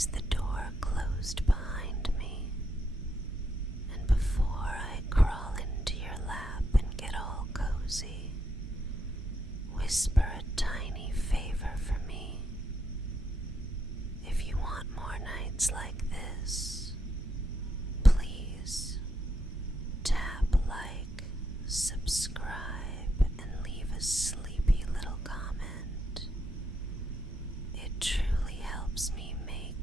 squeeze the door closed behind me, and before I crawl into your lap and get all cozy, whisper a tiny favor for me. If you want more nights like this, please tap like, subscribe, and leave a sleepy little comment. It truly helps me make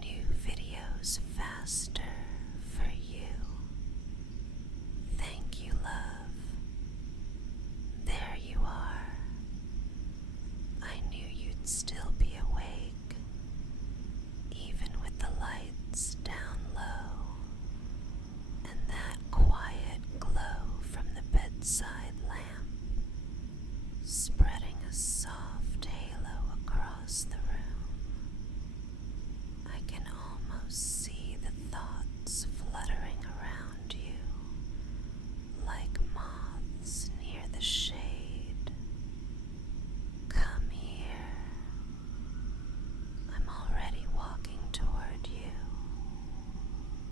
new videos faster for you. Thank you, love. There you are. I knew you'd still be awake, even with the lights down low, and that quiet glow from the bedside lamp spreading a soft halo across the room. I can almost see the thoughts fluttering around you like moths near the shade. Come here. I'm already walking toward you,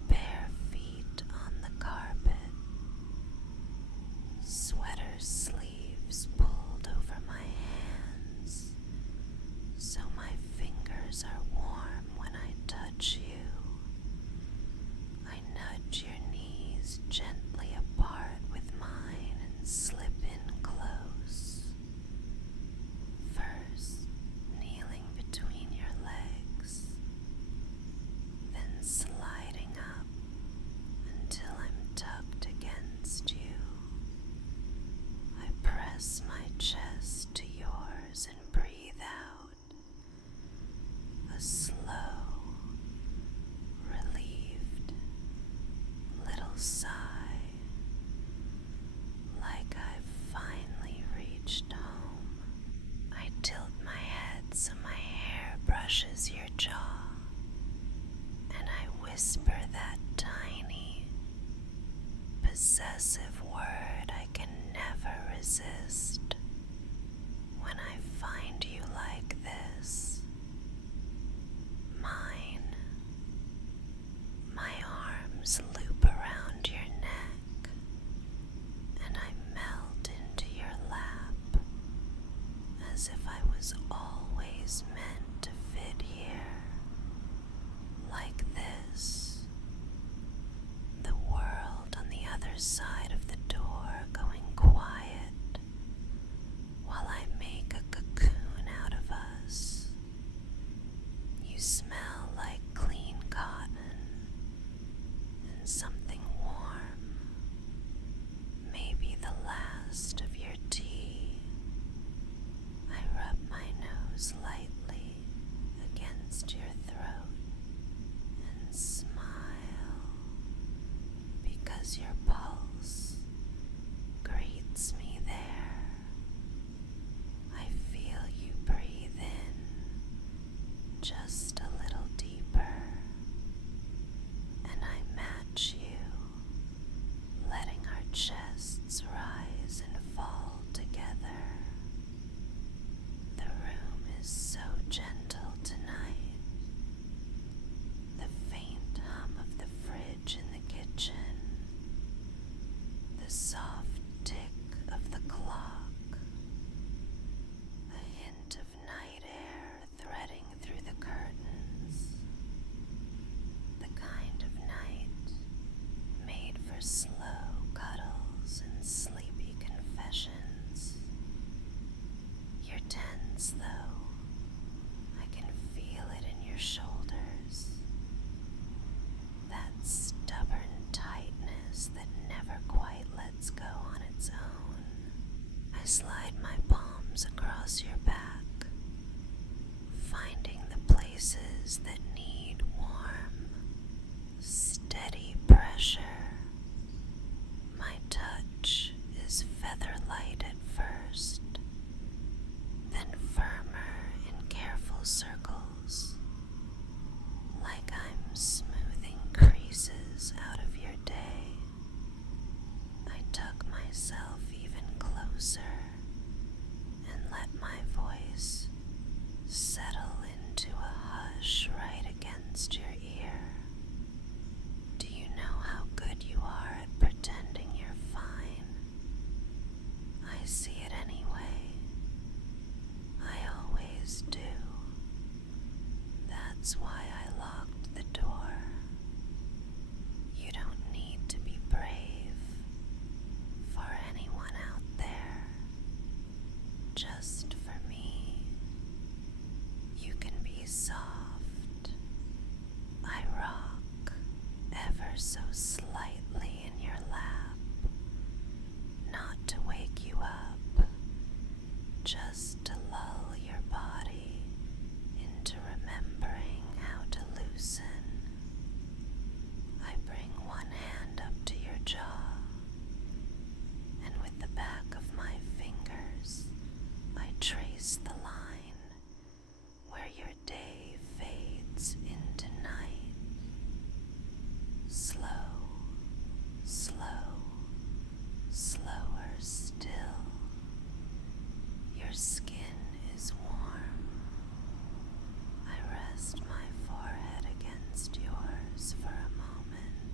bare feet on the carpet, sweater sleeves pulled over my hands so my fingers are warm when I touch you. I nudge your knees gently apart with mine and slip in close, first kneeling between your legs, then sliding up until I'm tucked against you. I press my chest to yours and breathe out a slow, relieved little sigh, like I've finally reached home. I tilt my head so my hair brushes your jaw, and I whisper that tiny, possessive word I can never resist when I find you like this. Mine. My arms loop around your neck, and I melt into your lap as if I was always meant to fit here, like this. The world on the other side of the door going quiet while I make a cocoon out of us. You smell like clean cotton and something warm, maybe the last of your tea. I rub my nose lightly against your throat and smile, because your pulse greets me there. I feel you breathe in just a little deeper, and I match you, letting our chests rise and fall together. The room is so gentle tonight. The faint hum of the fridge in the kitchen, the soft tick of the clock, a hint of night air threading through the curtains, the kind of night made for slow cuddles and sleepy confessions. You're tense, though. I can feel it in your shoulders. That stubborn tightness that never quite lets go on its own. I slide my palms across your back, finding the places that need warm, steady pressure. My touch is feather light at first, then firmer That's why I locked the door. You don't need to be brave for anyone out there. Just for me. You can be soft. I rock ever so slightly in your lap, not to wake you up, just to lull your body into remembering how to loosen. I bring one hand up to your jaw, and with the back of my fingers, I trace the line where your day fades into night. Slow, slow, slower still. Your skin is warm. I rest my forehead against yours for a moment,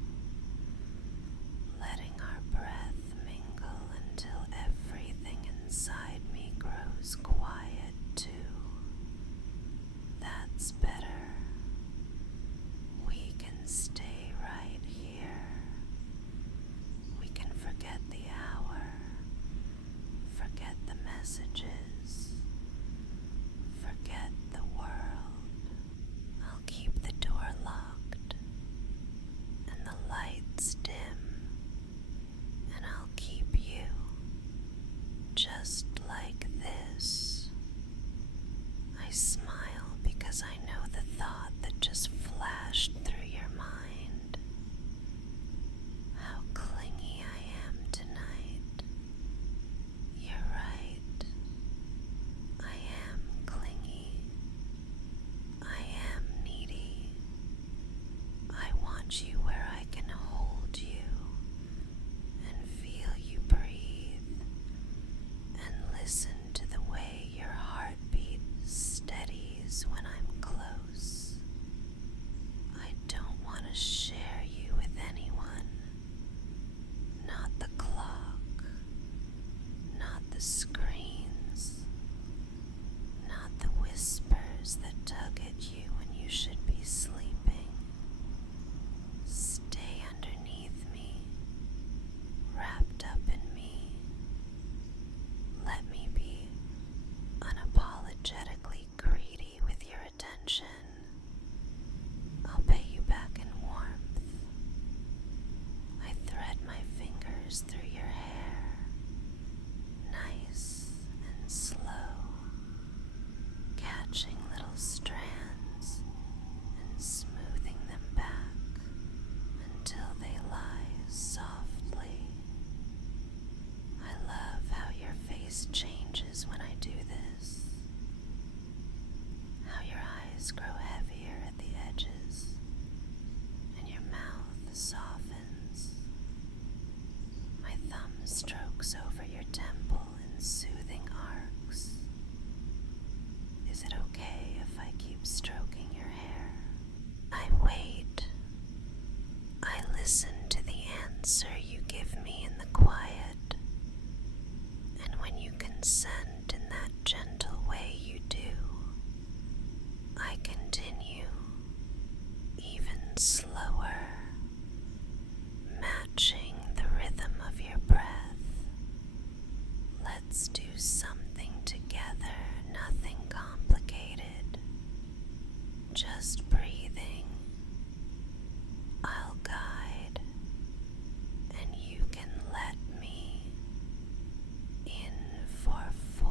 letting our breath mingle until everything inside me grows quiet too. That's better. We can stay right here. We can forget the hour, forget the messages, forget the world. I'll keep the door locked and the lights dim, and I'll keep you just like this. I smile because I know the thought that just flashed through your mind. How clingy I am tonight. You're right. I am clingy. I am needy. I want you where I can hold you and feel you breathe and listen to the way your heartbeat steadies when I'm close. I don't want to share you with anyone. Not the clock, not the screens, not the whispers that tug at you when you should be sleeping. Stay underneath me, wrapped up in me. Let me be unapologetically greedy with your attention. I'll pay you back in warmth. I thread my fingers through your hair, nice and slow, catching little strands and smoothing them back until they lie softly. I love how your face changes when I do this, how your eyes grow heavier at the edges and your mouth softens. My thumb strokes over your temple in soothing arcs. Is it okay if I keep stroking your hair? I wait. I listen to the answer you give me in the quiet. And when you consent in that gentle way you do, I continue, even slower, matching the rhythm of your breath. Let's do something together, nothing complicated, just breathing. I'll guide, and you can let me in for 4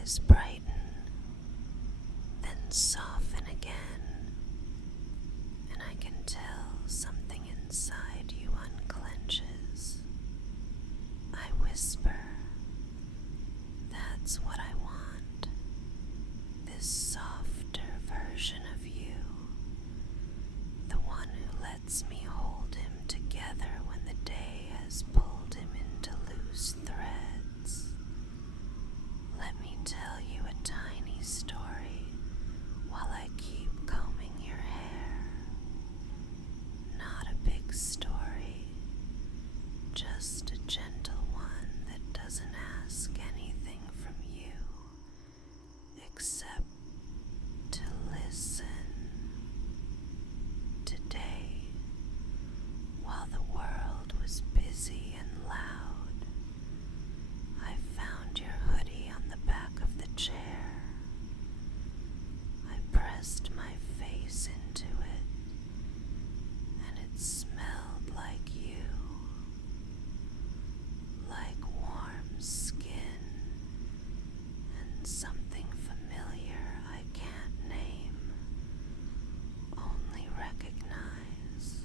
eyes brighten, then soften again, and I can tell something inside you unclenches. I whisper, "That's what I want, this softer version of you, the one who lets me hold him together when the day has pulled him into loose threads. Let me tell you a tiny story while I keep combing your hair. Not a big story, just a gentle one that doesn't ask anything from you except to listen." Today, while the world was busy and loud, I found your hoodie on the back of the chair. I pressed my face into it, and it smelled like you, like warm skin and something familiar I can't name, only recognize.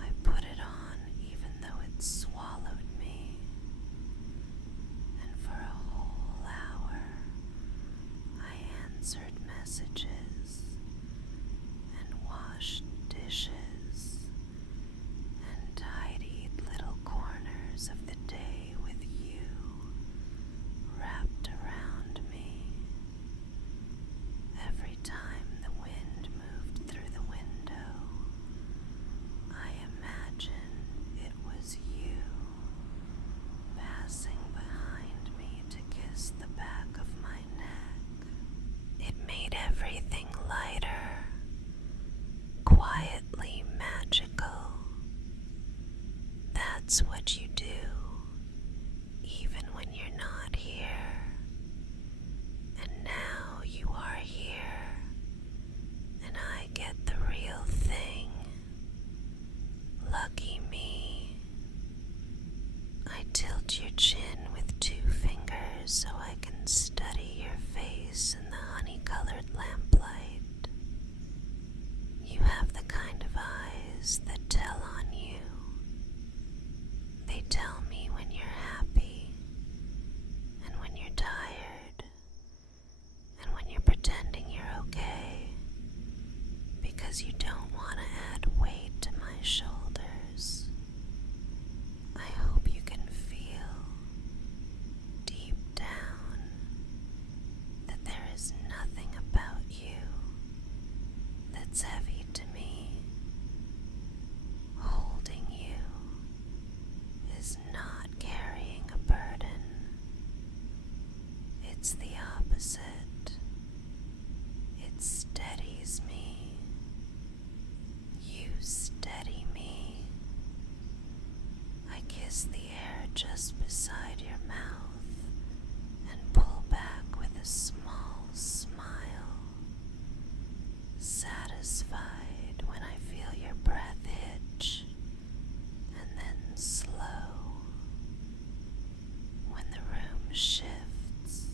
I put it on even though it swallowed me, and for a whole hour I answered messages and washed dishes and tidied little corners of the day with you wrapped around me. Every time the wind moved through the window, I imagined it was you passing behind me to kiss the back of my neck. It made everything lighter, quietly magical. That's what you do, even when you're not here. And now you are here, and I get the real thing. Lucky me. I tilt your chin with 2 fingers so I can study your face in the honey-colored lamplight. You have the kind of eyes that tell on you. They tell me when you're happy, and when you're tired, and when you're pretending you're okay, because you don't want to add weight to my shoulders. I hope you can feel, deep down, that there is nothing about you that's heavy to me. Holding you is not carrying a burden. It's the opposite. It steadies me. You steady me. I kiss the air just beside your mouth and pull back with a small smile, satisfied when I feel your breath hitch and then slow. When the room shifts,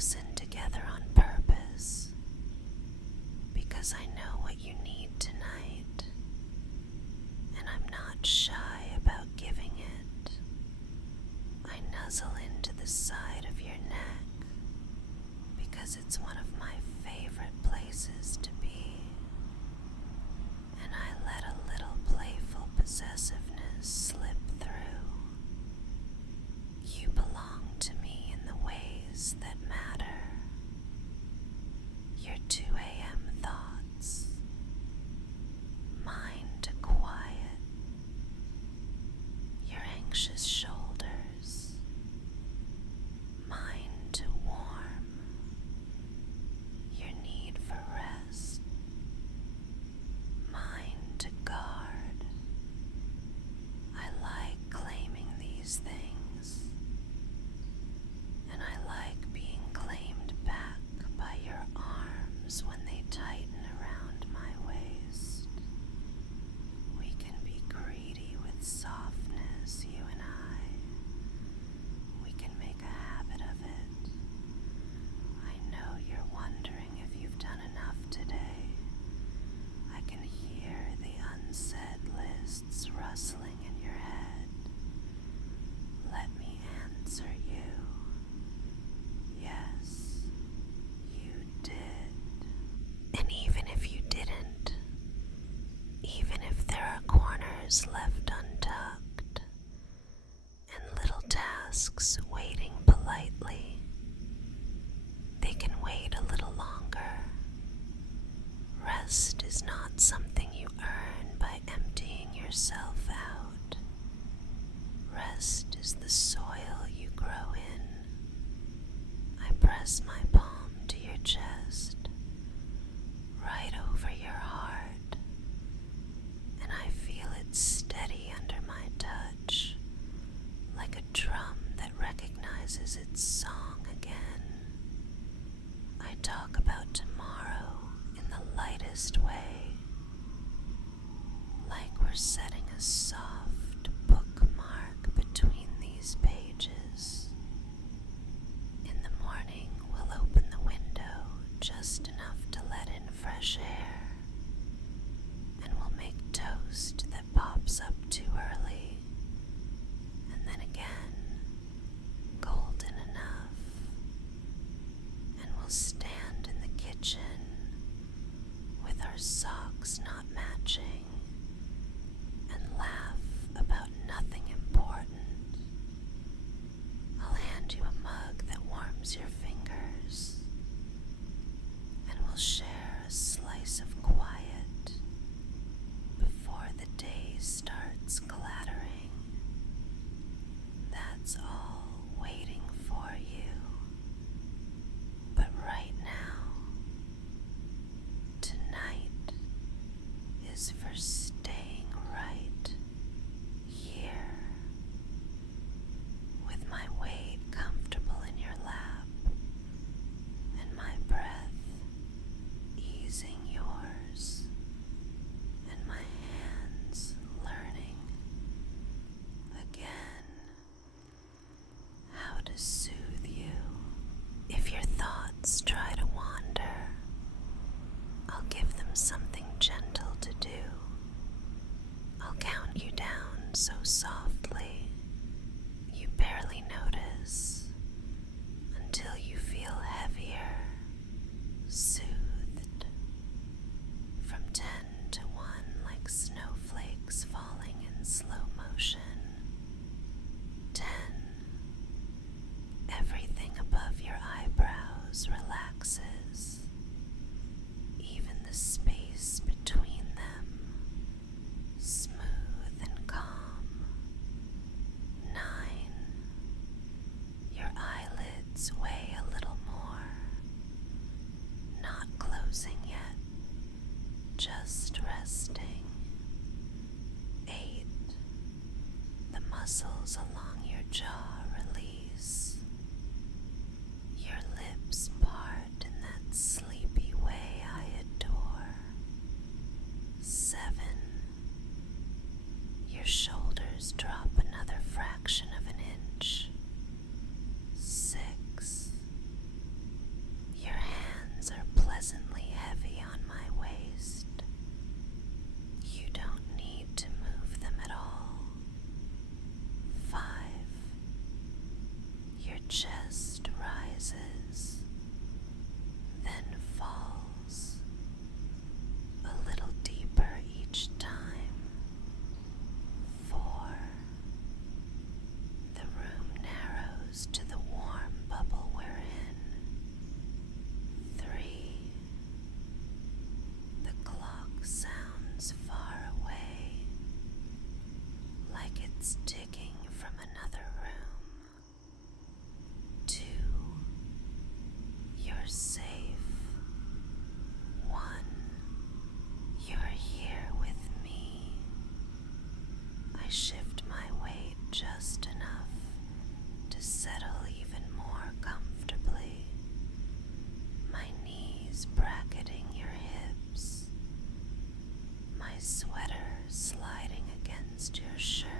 listen together on purpose, because I know what you need tonight, and I'm not shy about giving it. I nuzzle into the side of your neck, because it's one of my favorite places to be, and I let a little playful possessiveness slip through. You belong to me in the ways that matter. Your 2 a.m. thoughts, mine to quiet, your anxious shoulders, mine to warm, your need for rest, mine to guard. I like claiming these things, and I like being claimed back by your arms when they tighten around my waist. We can be greedy with softness, you and I. We can make a habit of it. I know you're wondering if you've done enough today. I can hear the unsaid lists rustling in your head. Let me answer you. Yes, you did. And even if you didn't, even if there are corners left untucked and little tasks waiting politely, they can wait a little longer. Rest is not something you earn by emptying yourself out. Rest is the soil you grow in. I press my palm to your chest, right over your heart, and I feel it steady under my touch, like a drum that recognizes its song again. I talk about tomorrow in the lightest way, like we're setting a soft bookmark between these pages. In the morning, we'll open the window just enough to let in fresh air, and we'll make toast that pops up too early, and then again, golden enough, and we'll stand in the kitchen with our socks not matching and laugh about nothing important. I'll hand you a mug that warms your fingers, and we'll share a slice of quiet before the day starts clattering. That's all waiting for you. But right now, tonight is for staying right here, with my weight comfortable in your lap, and my breath easing yours, and my hands learning again how to soothe you. If your thoughts try to wander, I'll give them something gentle to do. I'll count you down so softly you barely notice, until you feel heavier, soothed. From 10 to 1, like snowflakes falling in slow motion. 10. Everything above your eyebrows relaxes, even the space between them, smooth and calm. 9. Your eyelids weigh a little more, not closing yet, just resting. 8. The muscles along your jaw release. Your lips part in that sleepy way I adore. 7. Your shoulders drop another fraction of an inch. 6. It's ticking from another room. 2, you're safe. 1, you're here with me. I shift my weight just enough to settle even more comfortably. My knees bracketing your hips. My sweater sliding against your shirt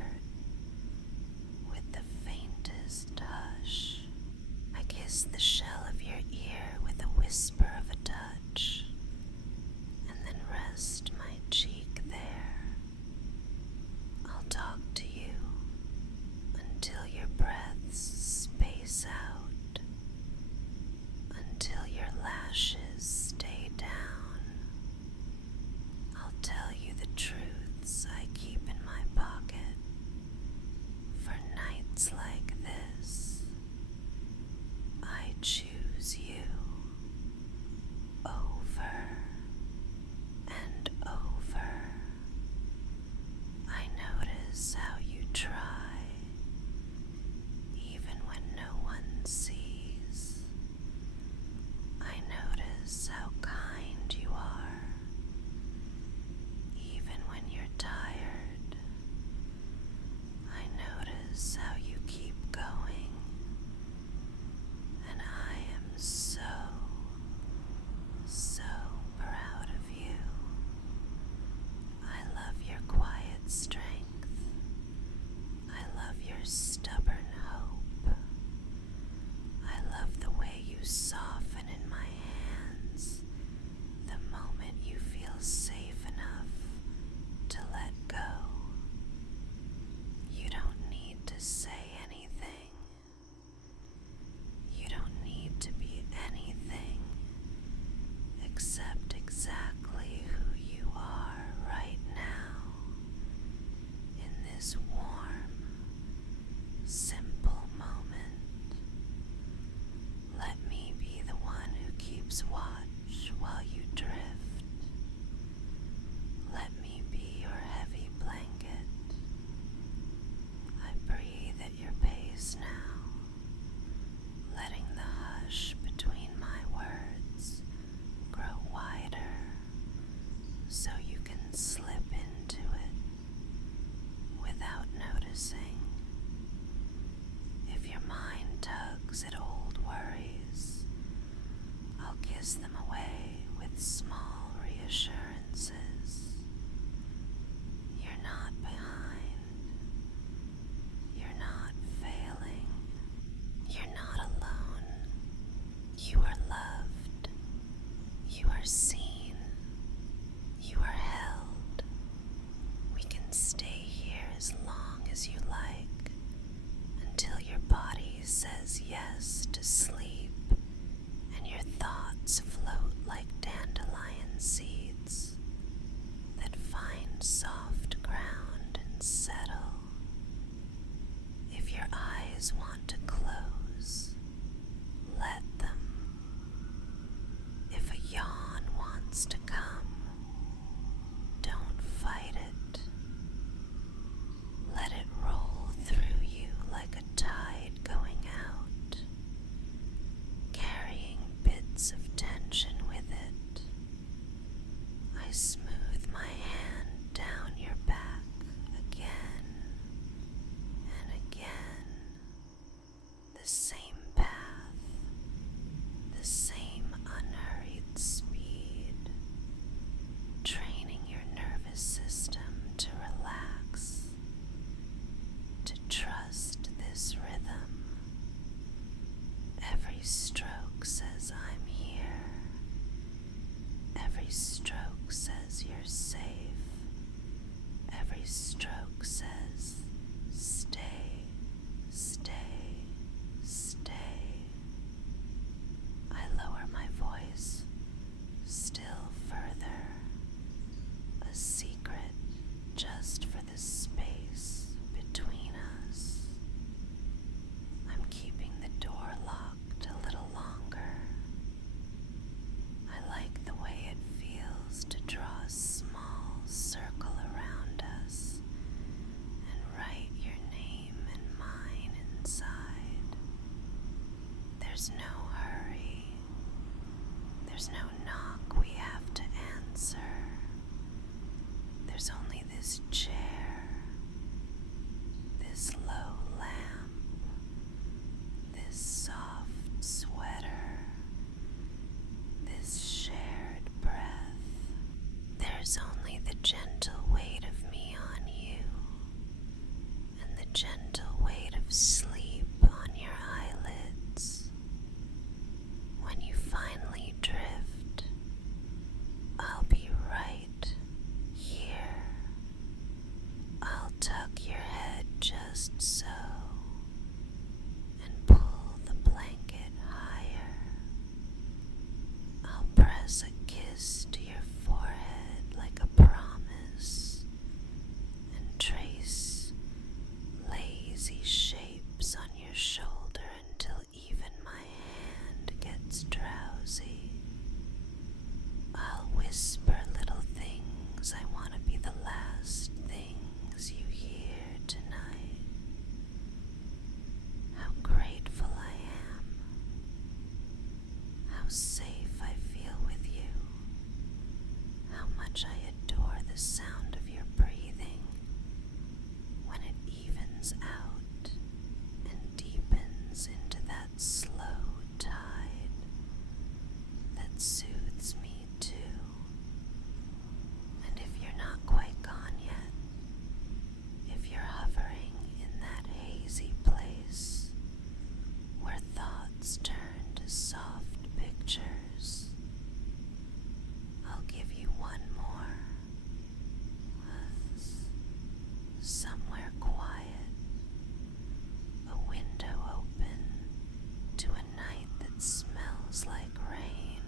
with the faintest hush. I kiss the shell of your ear with a whisper of a touch, and then rest my cheek there. I'll talk to you until your breaths space out, until your lashes stay down. I'll tell you the truths I keep in my pocket for nights like this. I choose you over and over. I notice how you try, even when no one sees. I notice how kind you are, even when you're tired. I notice how you keep going, and I am so proud of you. I love your quiet strength. I love your stubborn hope. I love the way you soften in my hands the moment you feel safe enough to let go. You don't need to say anything. You don't need to be anything except exactly who you are right now, in this warm, simple moment. Let me be the one who keeps watch while you drift. Let me be your heavy blanket. I breathe at your pace now, letting the hush between my words grow wider so you can slip into it without There's no hurry. There's no knock we have to answer. There's only this chair, this low lamp, this soft sweater, this shared breath. There's only the gentle weight of me on you, and the gentle weight of sleep on your eyelids. When you finally drift, I'll be right here. I'll tuck your head just so and pull the blanket higher. I'll press a kiss to your forehead like a promise and trace lazy shapes on your shoulder until even my hand gets drowsy. I'll whisper little things I want to be the last things you hear tonight. How grateful I am. How safe I feel with you. How much I adore the sound of your breathing when it evens out and deepens into that slow tide that soothes me too. And if you're not quite gone yet, if you're hovering in that hazy place where thoughts turn to soft pictures, I'll give you one more. Somewhere quiet, a window open to a night that smells like rain.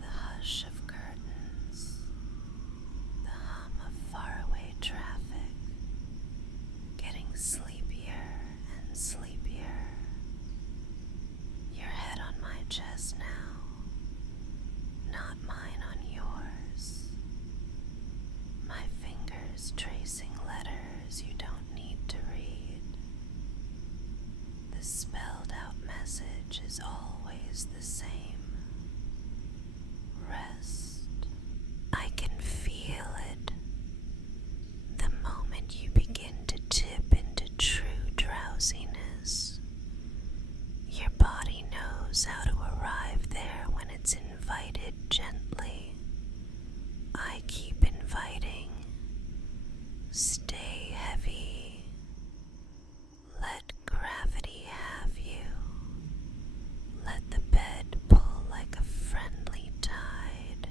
The hush of curtains, the hum of faraway traffic, getting sleepier and sleepier. Your head on my chest now, not mine on yours. My fingers tracing letters you don't need to read. The spelled out message is always the same. Rest. I can feel it. The moment you begin to tip into true drowsiness, your body knows how to arrive there when it's invited gently. I keep inviting. Stay heavy. Let gravity have you. Let the bed pull like a friendly tide.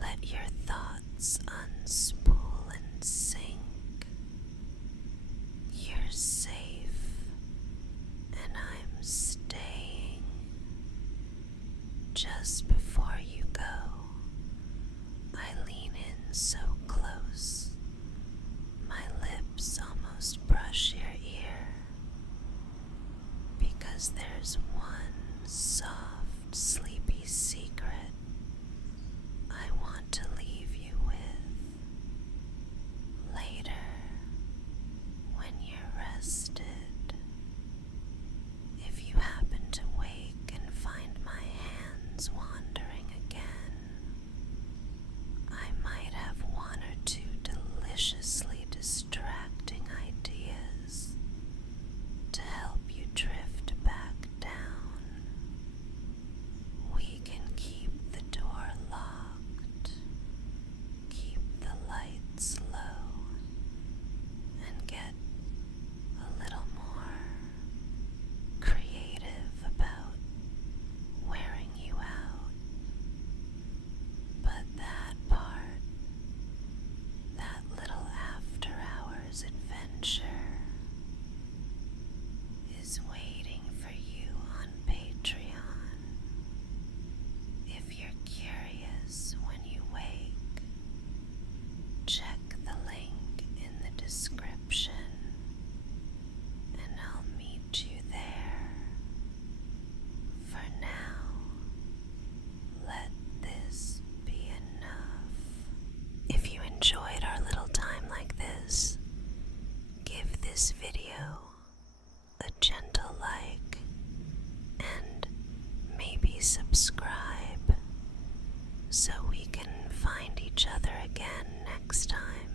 Let your thoughts unspool and sink. You're safe, and I'm staying. Just before you go, I lean in so close, my lips almost brush your ear, because there's one soft, sleepy secret I want to leave you with. next time,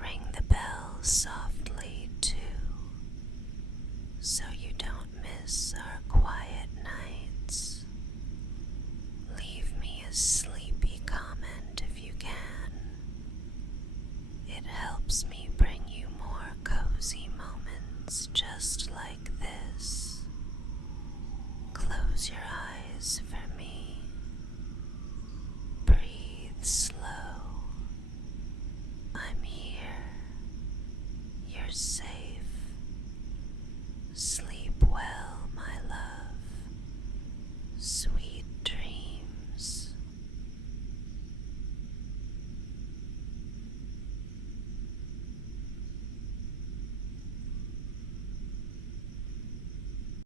ring the bell softly too, so you don't miss our quiet nights. Leave me a sleepy comment if you can. It helps me bring you more cozy moments just like this. Close your eyes for me. Breathe slow. I'm here. You're safe.